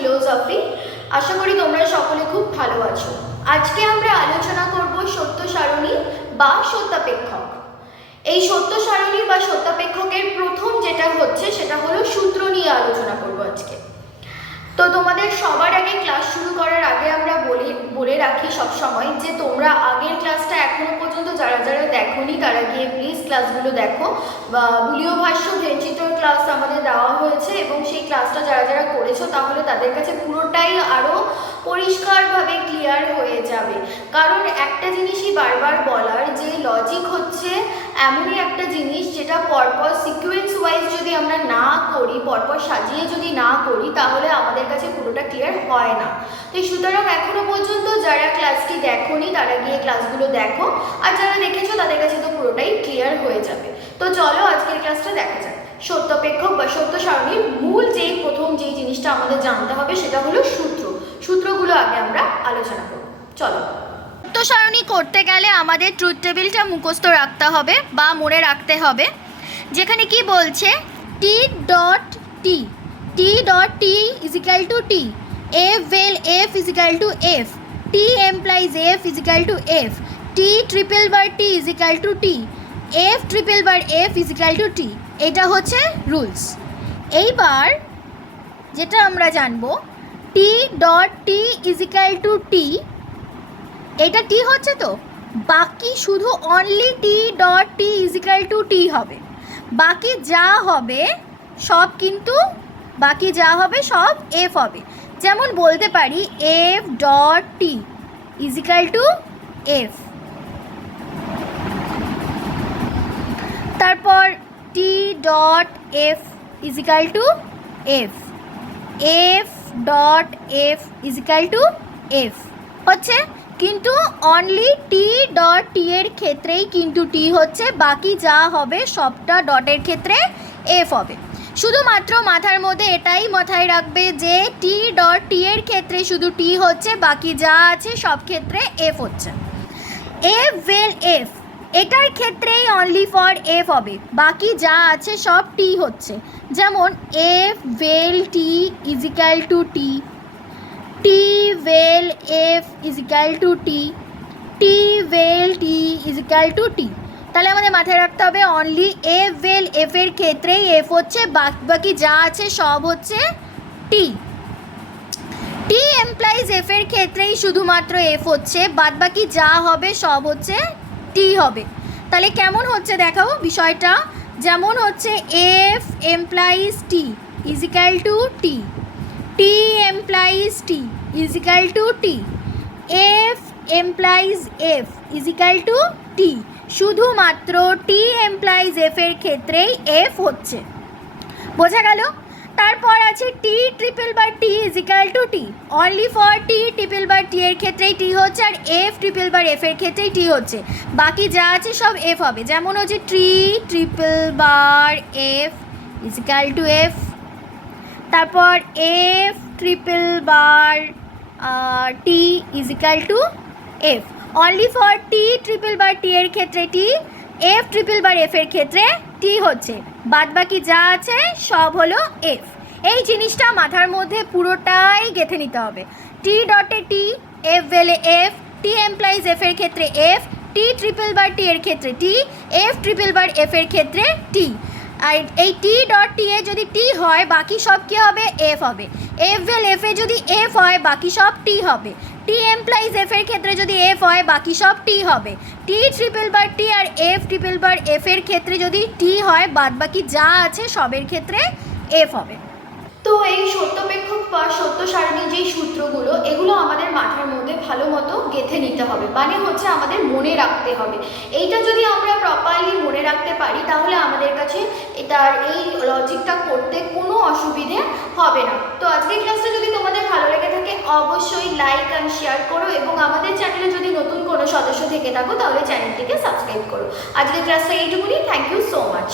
Philosophy আশা করি তোমরা সকলে খুব ভালো আছো। আজকে আমরা আলোচনা করব সত্য সারণী বা সত্যাপেক্ষক। এই সত্য সারণী বা সত্যাপেক্ষকের প্রথম যেটা হচ্ছে, সেটা হলো সূত্র নিয়ে আলোচনা করব আজকে তো তোমাদের সবার আগে ক্লাস শুরু করার আগে আমরা বলে বলে রাখি সব সময় যে তোমরা আগের ক্লাসটা এখনও পর্যন্ত যারা যারা দেখোনি, তারা গিয়ে প্লিজ ক্লাসগুলো দেখো। বা বুলিও ভাষ্য, ভেঞ্চিতর ক্লাস আমাদের দেওয়া হয়েছে এবং সেই ক্লাসটা যারা যারা করেছ, তাহলে তাদের কাছে পুরোটাই আরও পরিষ্কারভাবে ক্লিয়ার হয়ে যাবে। কারণ একটা জিনিসই বারবার বলার, যে লজিক হচ্ছে এমনই একটা জিনিস যেটা পরপর সিকুয়েন্স ওয়াইজ করি, পরপর সাজিয়ে যদি না করি, তাহলে আমাদের কাছে পুরোটা ক্লিয়ার হয় না। তো সুতরাং এখনও পর্যন্ত যারা ক্লাসটি দেখোনি, তারা গিয়ে ক্লাসগুলো দেখো। আর যারা দেখেছ, তাদের কাছে তো পুরোটাই ক্লিয়ার হয়ে যাবে। তো চলো আজকের ক্লাসটা দেখা যাক। সত্যপেক্ষক বা সত্য সারণীর মূল যেই প্রথম যেই জিনিসটা আমাদের জানতে হবে, সেটা হলো সূত্র। সূত্রগুলো আগে আমরা আলোচনা করব। চলো। সত্য সারণী করতে গেলে আমাদের ট্রুথ টেবিলটা মুখস্থ রাখতে হবে বা মনে রাখতে হবে। যেখানে কি বলছে? T dot T T dot T equal to T F well F equal to F T implies F equal to F T triple bar T equal to T F triple bar F equal to T এটা হচ্ছে rules এইবার যেটা আমরা জানব T dot T equal to T এটা T হচ্ছে তো? বাকি শুধু only T dot T equal to T হবে। বাকি যা হবে, সব কিন্তু বাকি যা হবে, সব এফ হবে। যেমন বলতে পারি F dot T equal to F তারপর T dot F equal to F F dot F equal to F হচ্ছে কিন্তু অনলি টি ডট টি এর ক্ষেত্রেই কিন্তু টি হচ্ছে, বাকি যা হবে সবটা ডটের ক্ষেত্রে এফ হবে। শুধুমাত্র মাথার মধ্যে এটাই মাথায় রাখবে যে টি ডট টি এর ক্ষেত্রে শুধু টি হচ্ছে, বাকি যা আছে সব ক্ষেত্রে এফ হচ্ছে। এফ ওয়েল এফ এটার ক্ষেত্রেই অনলি ফর এফ হবে, বাকি যা আছে সব টি হচ্ছে। যেমন F well T equal to T T well F equal to T T well T equal to T তাহলে আমাদের মাথায় রাখতে হবে অনলি এফ ওয়েল এফ এর ক্ষেত্রেই এফ হচ্ছে, বাকি যা আছে সব হচ্ছে টি টি এমপ্লাইজ এফ এর ক্ষেত্রেই শুধুমাত্র এফ হচ্ছে বাদ বাকি যা হবে সব হচ্ছে টি হবে। তাহলে কেমন হচ্ছে দেখাও বিষয়টা? যেমন হচ্ছে F implies T is equal to T T implies T is equal to T F implies F is equal to T শুধুমাত্র টি এমপ্লাইজ এফ এর ক্ষেত্রেই এফ হচ্ছে। বোঝা গেল? তারপর আছে T triple bar T is equal to T only for T triple bar T এর ক্ষেত্রেই টি হচ্ছে আর এফ ট্রিপল বার এফ এর ক্ষেত্রেই টি হচ্ছে। বাকি যা আছে সব এফ হবে। যেমন হচ্ছে T triple bar F is equal to F তারপর F triple bar T is equal to F only for T triple bar T এর ক্ষেত্রে T F triple bar F এর ক্ষেত্রে টি হচ্ছে। বাদ বাকি যা আছে সব হলো এফ এই জিনিসটা মাথার মধ্যে পুরোটাই গেঁথে নিতে হবে। টি ডটে টি এফ ভেলে এফ টি এমপ্লয়িজ এফ এর ক্ষেত্রে F T triple bar T এর ক্ষেত্রে T F triple bar F এর ক্ষেত্রে টি আর এই টি ডট টি এ যদি টি হয়, বাকি সব কী হবে? এফ হবে। এফ ভেল এফ এ যদি এফ হয়, বাকি সব টি হবে। টি এমপ্লাইজ এফ এর ক্ষেত্রে যদি এফ হয়, বাকি সব টি হবে। টি ট্রিপল বার টি আর এফ ট্রিপল বার এফ এর ক্ষেত্রে যদি টি হয় বাদ বাকি যা আছে সবের ক্ষেত্রে এফ হবে। তো এই সত্যপেক্ষক বা সত্য সারণীর যেই সূত্রগুলো, এগুলো আমাদের মাথার মধ্যে ভালো মতো গেঁথে নিতে হবে। মানে হচ্ছে আমাদের মনে রাখতে হবে। এইটা যদি আমরা প্রপারলি মনে রাখতে পারি তাহলে আমাদের এটার এই লজিকটা করতে কোনো অসুবিধে হবে না। তো আজকের ক্লাসটা যদি তোমাদের ভালো লেগে থাকে, অবশ্যই লাইক অ্যান্ড শেয়ার করো এবং আমাদের চ্যানেলে যদি নতুন কোনো সদস্য থেকে থাকো, তাহলে চ্যানেলটিকে সাবস্ক্রাইব করো। আজকের ক্লাসটা এইটুকুনি। Thank you so much